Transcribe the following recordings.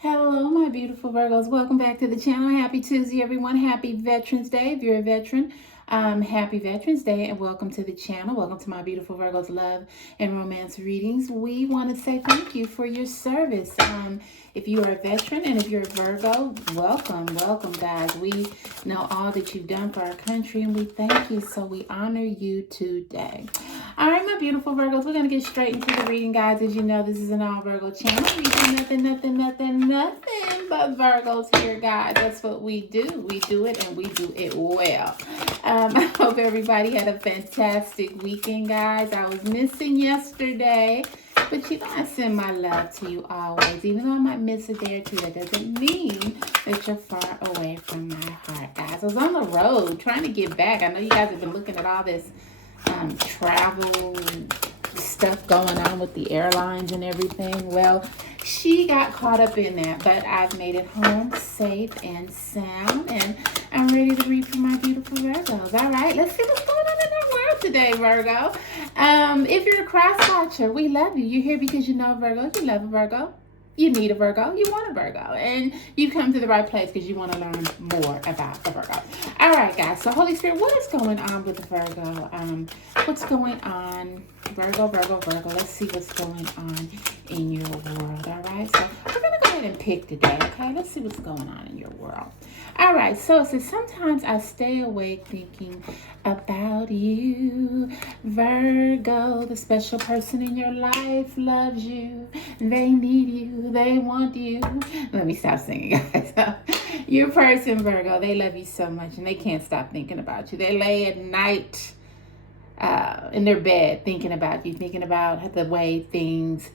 Hello, my beautiful Virgos. Welcome back to the channel. Happy Tuesday, everyone. Happy Veterans Day. If you're a veteran, happy Veterans Day and welcome to the channel. Welcome to my beautiful Virgos love and romance readings. We want to say thank you for your service. If you are a veteran and if you're a Virgo, welcome, guys. We know all that you've done for our country and we thank you. So we honor you today. All right, my beautiful Virgos, we're going to get straight into the reading, guys. As you know, this is an all Virgo channel. We do nothing but Virgos here, guys. That's what we do. We do it and we do it well. I hope everybody had a fantastic weekend, guys. I was missing yesterday, but you know, I send my love to you always. Even though I might miss a day or two, that doesn't mean that you're far away from my heart, guys. I was on the road trying to get back. I know you guys have been looking at all this travel stuff going on with the airlines and everything. Well, she got caught up in that, but I've made it home safe and sound, and I'm ready to read for my beautiful Virgos. All right, let's see what's going on in our world today, Virgo. If you're a cross watcher, we love you. You're here because you know a Virgo. You love a Virgo. You need a Virgo, you want a Virgo, and you come to the right place because you want to learn more about the Virgo. All right, guys, so Holy Spirit, what is going on with the Virgo? What's going on? Virgo. Let's see what's going on in your world, all right? So we're going to go ahead and pick today, okay? Let's see what's going on in your world. All right, so it says, sometimes I stay awake thinking about you. Virgo, the special person in your life loves you. They need you. They want you. Let me stop singing, guys. Your person, Virgo, they love you so much and they can't stop thinking about you. They lay at night in their bed thinking about you, thinking about the way things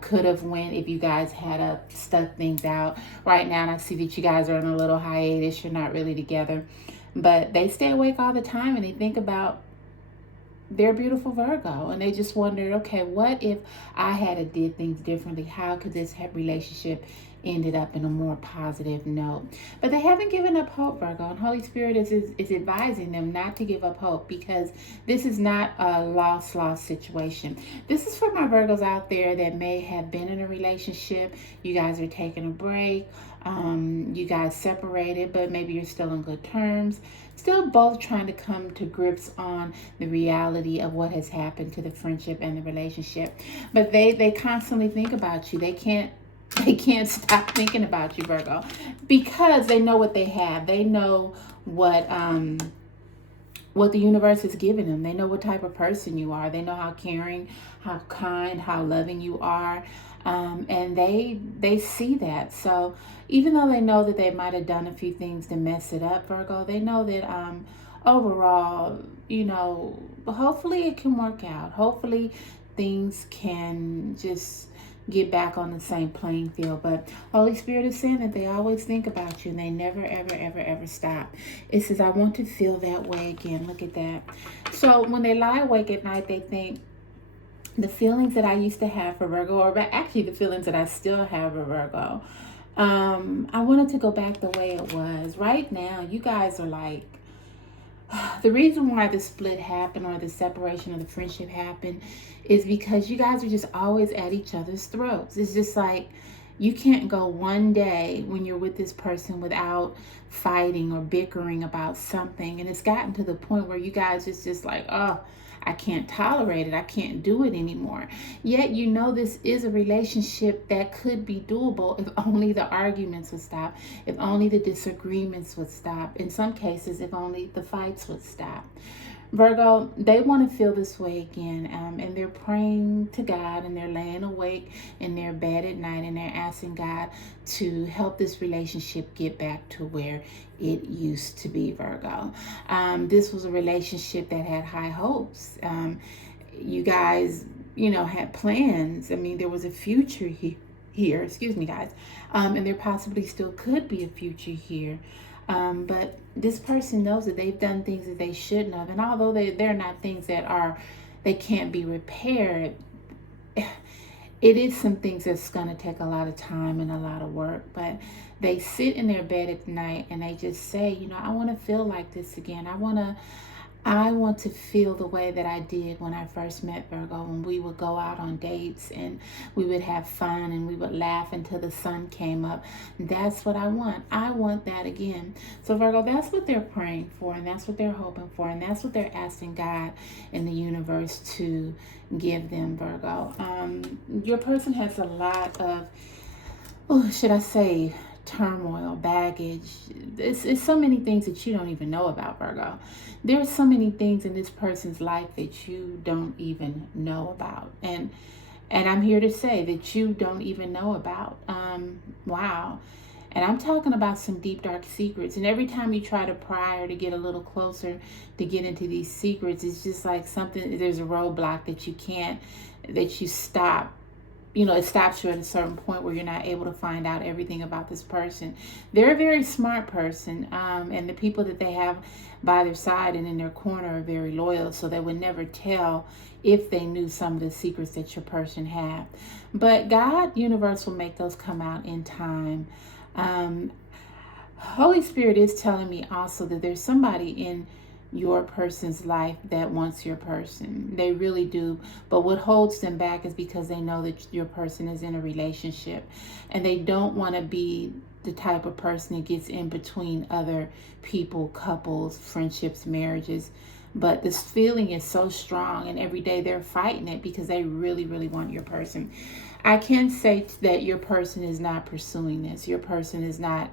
could have went if you guys had stuck things out right now. And I see that you guys are on a little hiatus. You're not really together, but they stay awake all the time and they think about their beautiful Virgo, and they just wondered, okay, what if I had did things differently? How could this relationship ended up in a more positive note? But they haven't given up hope, Virgo, and Holy Spirit is advising them not to give up hope, because this is not a lost situation. This is for my Virgos out there that may have been in a relationship. You guys are taking a break. You guys separated, but maybe you're still on good terms. Still both trying to come to grips on the reality of what has happened to the friendship and the relationship. But they constantly think about you. They can't stop thinking about you, Virgo, because they know what they have. They know what the universe has given them. They know what type of person you are. They know how caring, how kind, how loving you are. And they see that. So even though they know that they might have done a few things to mess it up, Virgo, they know that overall, you know, hopefully it can work out. Hopefully things can just get back on the same playing field. But Holy Spirit is saying that they always think about you and they never ever stop. It says, I want to feel that way again. Look at that. So when they lie awake at night, they think, the feelings that I used to have for Virgo, or actually the feelings that I still have for Virgo, I wanted to go back the way it was. Right now, you guys are like, the reason why the split happened or the separation of the friendship happened is because you guys are just always at each other's throats. It's just like, you can't go one day when you're with this person without fighting or bickering about something. And it's gotten to the point where you guys is just like, oh, I can't tolerate it. I can't do it anymore. Yet you know this is a relationship that could be doable if only the arguments would stop, if only the disagreements would stop. In some cases, if only the fights would stop. Virgo, they want to feel this way again, and they're praying to God, and they're laying awake in their bed at night, and they're asking God to help this relationship get back to where it used to be, Virgo. This was a relationship that had high hopes. You guys, you know, had plans. I mean, there was a future here, excuse me, guys, and there possibly still could be a future here. But this person knows that they've done things that they shouldn't have. And although they're not things that they can't be repaired, it is some things that's going to take a lot of time and a lot of work. But they sit in their bed at night and they just say, you know, I want to feel like this again. I want to feel the way that I did when I first met Virgo, when we would go out on dates and we would have fun and we would laugh until the sun came up. That's what I want. I want that again. So, Virgo, that's what they're praying for, and that's what they're hoping for, and that's what they're asking God in the universe to give them, Virgo. Your person has a lot of, oh, should I say, turmoil, baggage. It's so many things that you don't even know about, Virgo. There's so many things in this person's life that you don't even know about. And I'm here to say that you don't even know about. Wow. And I'm talking about some deep, dark secrets. And every time you try to pry or to get a little closer to get into these secrets, it's just like something, there's a roadblock that you can't, that you stop. You know, it stops you at a certain point where you're not able to find out everything about this person. They're a very smart person, and the people that they have by their side and in their corner are very loyal, so they would never tell if they knew some of the secrets that your person had. But God, universe, will make those come out in time. Holy Spirit is telling me also that there's somebody in your person's life that wants your person. They really do. But what holds them back is because they know that your person is in a relationship and they don't want to be the type of person that gets in between other people, couples, friendships, marriages. But this feeling is so strong, and every day they're fighting it because they really, really want your person. I can say that your person is not pursuing this. Your person is not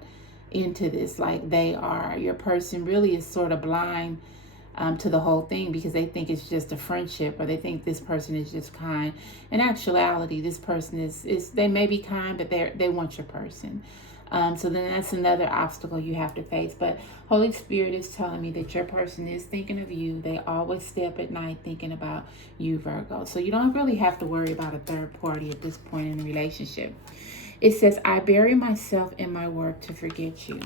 into this like they are. Your person really is sort of blind to the whole thing because they think it's just a friendship, or they think this person is just kind. In actuality, this person is they may be kind, but they want your person. So then that's another obstacle you have to face. But Holy Spirit is telling me that your person is thinking of you. They always stay up at night thinking about you, Virgo. So you don't really have to worry about a third party at this point in the relationship. It says, I bury myself in my work to forget you.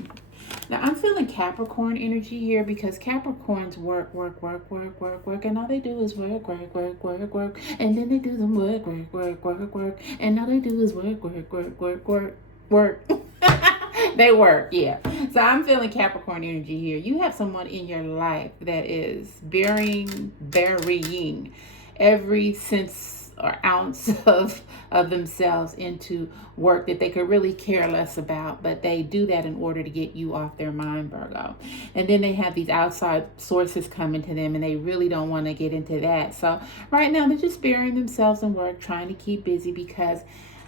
Now, I'm feeling Capricorn energy here because Capricorns work, work, work, work, work, work. And all they do is work, work, work, work, work. And then they do some work, work, work, work, work. And all they do is work, work, work, work, work, work. They work, yeah. So I'm feeling Capricorn energy here. You have someone in your life that is burying every sense or ounce of themselves into work that they could really care less about, but they do that in order to get you off their mind, Virgo. And then they have these outside sources coming to them and they really don't want to get into that. So right now they're just burying themselves in work, trying to keep busy because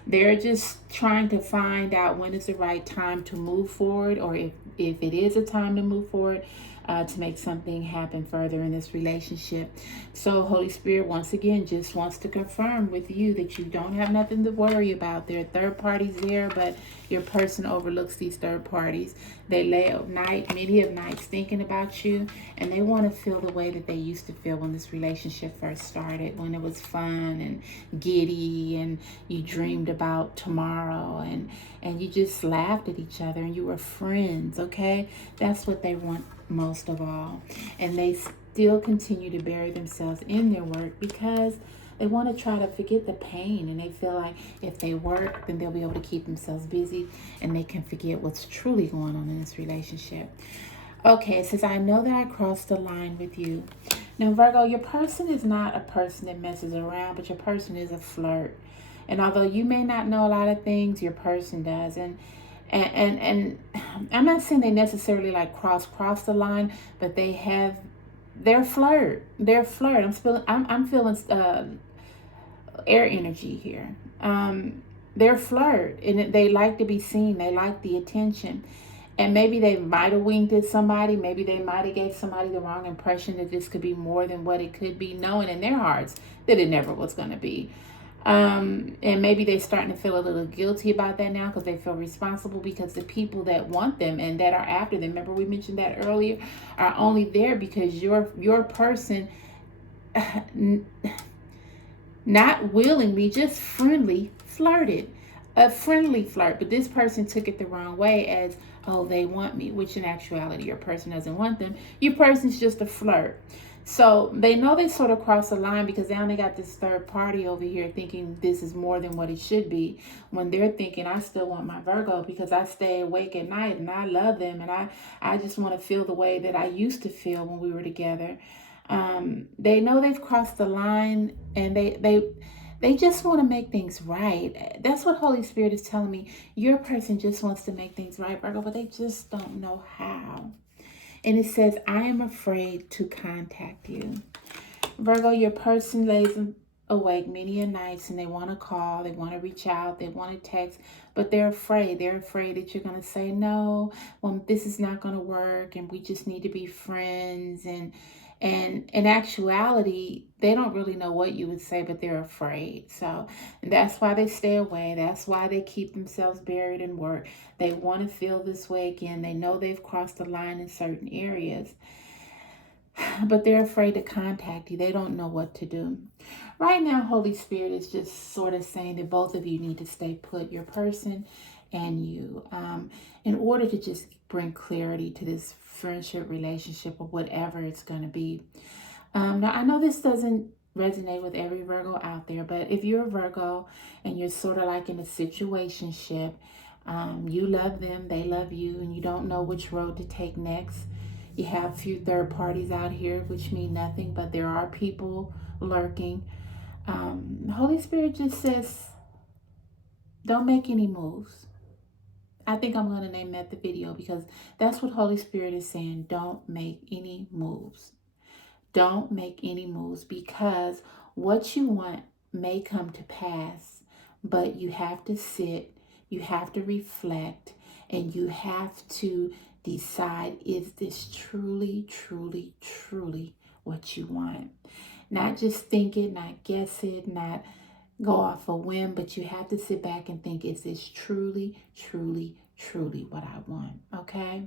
they're just trying to find out when is the right time to move forward, or if it is a time to move forward, to make something happen further in this relationship. So Holy Spirit, once again, just wants to confirm with you that you don't have nothing to worry about. There are third parties there, but your person overlooks these third parties. They lay at night, many of nights, thinking about you, and they want to feel the way that they used to feel when this relationship first started, when it was fun and giddy, and you dreamed about tomorrow, and you just laughed at each other, and you were friends, okay? That's what they want most of all. And they still continue to bury themselves in their work because they want to try to forget the pain, and they feel like if they work, then they'll be able to keep themselves busy and they can forget what's truly going on in this relationship. Okay, it says, I know that I crossed the line with you. Now, Virgo, your person is not a person that messes around, but your person is a flirt. And although you may not know a lot of things, your person does. And I'm not saying they necessarily like cross the line, but they're flirt. I'm feeling air energy here. They're flirt, and they like to be seen. They like the attention. And maybe they might have winked at somebody. Maybe they might have gave somebody the wrong impression that this could be more than what it could be, knowing in their hearts that it never was going to be. And maybe they're starting to feel a little guilty about that now because they feel responsible, because the people that want them and that are after them, remember we mentioned that earlier, are only there because your person not willingly, just friendly flirted. A friendly flirt, but this person took it the wrong way as, oh, they want me, which in actuality your person doesn't want them. Your person's just a flirt. So they know they sort of crossed the line because now they got this third party over here thinking this is more than what it should be, when they're thinking, I still want my Virgo because I stay awake at night and I love them, and I just want to feel the way that I used to feel when we were together. They know they've crossed the line, and they just want to make things right. That's what Holy Spirit is telling me. Your person just wants to make things right, Virgo, but they just don't know how. And it says, I am afraid to contact you. Virgo, your person lays awake many a nights, and they want to call, they want to reach out, they want to text, but they're afraid. They're afraid that you're going to say no, well, this is not going to work, and we just need to be friends. And in actuality, they don't really know what you would say, but they're afraid. So that's why they stay away. That's why they keep themselves buried in work. They want to feel this way again. They know they've crossed the line in certain areas, but they're afraid to contact you. They don't know what to do. Right now, Holy Spirit is just sort of saying that both of you need to stay put, your person and you, in order to just bring clarity to this friendship, relationship, or whatever it's going to be. Now, I know this doesn't resonate with every Virgo out there, but if you're a Virgo and you're sort of like in a situationship, you love them, they love you, and you don't know which road to take next. You have a few third parties out here, which mean nothing, but there are people lurking. The Holy Spirit just says, don't make any moves. I think I'm going to name that the video, because that's what Holy Spirit is saying. Don't make any moves. Don't make any moves, because what you want may come to pass, but you have to sit, you have to reflect, and you have to decide, is this truly, truly, truly what you want? Not just think it, not guess it, not go off a whim, but you have to sit back and think, is this truly, truly, truly what I want? Okay?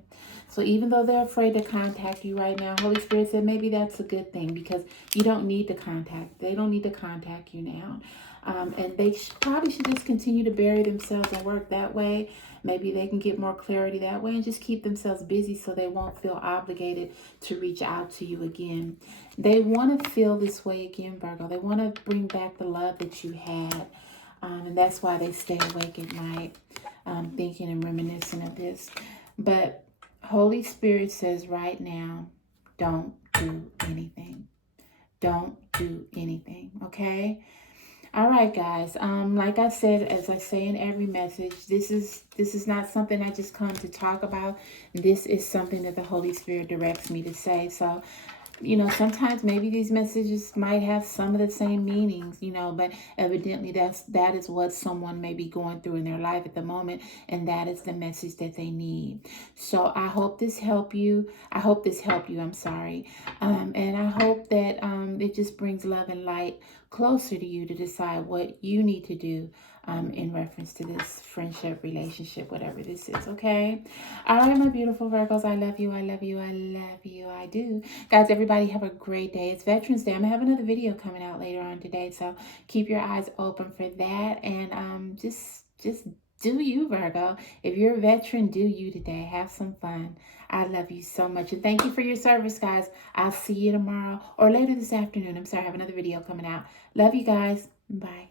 So even though they're afraid to contact you right now, Holy Spirit said maybe that's a good thing, because you don't need to contact. They don't need to contact you now. And they probably should just continue to bury themselves and work that way. Maybe they can get more clarity that way and just keep themselves busy so they won't feel obligated to reach out to you again. They want to feel this way again, Virgo. They want to bring back the love that you had. And that's why they stay awake at night, thinking and reminiscing of this. But Holy Spirit says right now, don't do anything. Don't do anything, okay? All right, guys. Like I said, as I say in every message, this is not something I just come to talk about. This is something that the Holy Spirit directs me to say. So, sometimes maybe these messages might have some of the same meanings, but evidently that is what someone may be going through in their life at the moment, and that is the message that they need. So I hope this helped you. I'm sorry. And I hope that it just brings love and light closer to you to decide what you need to do in reference to this friendship, relationship, whatever this is, okay? All right, my beautiful Virgos, I love you, I love you, I love you, I do. Guys, everybody have a great day. It's Veterans Day. I'm going to have another video coming out later on today, so keep your eyes open for that, and just do you, Virgo. If you're a veteran, do you today. Have some fun. I love you so much, and thank you for your service, guys. I'll see you tomorrow or later this afternoon. I'm sorry, I have another video coming out. Love you guys. Bye.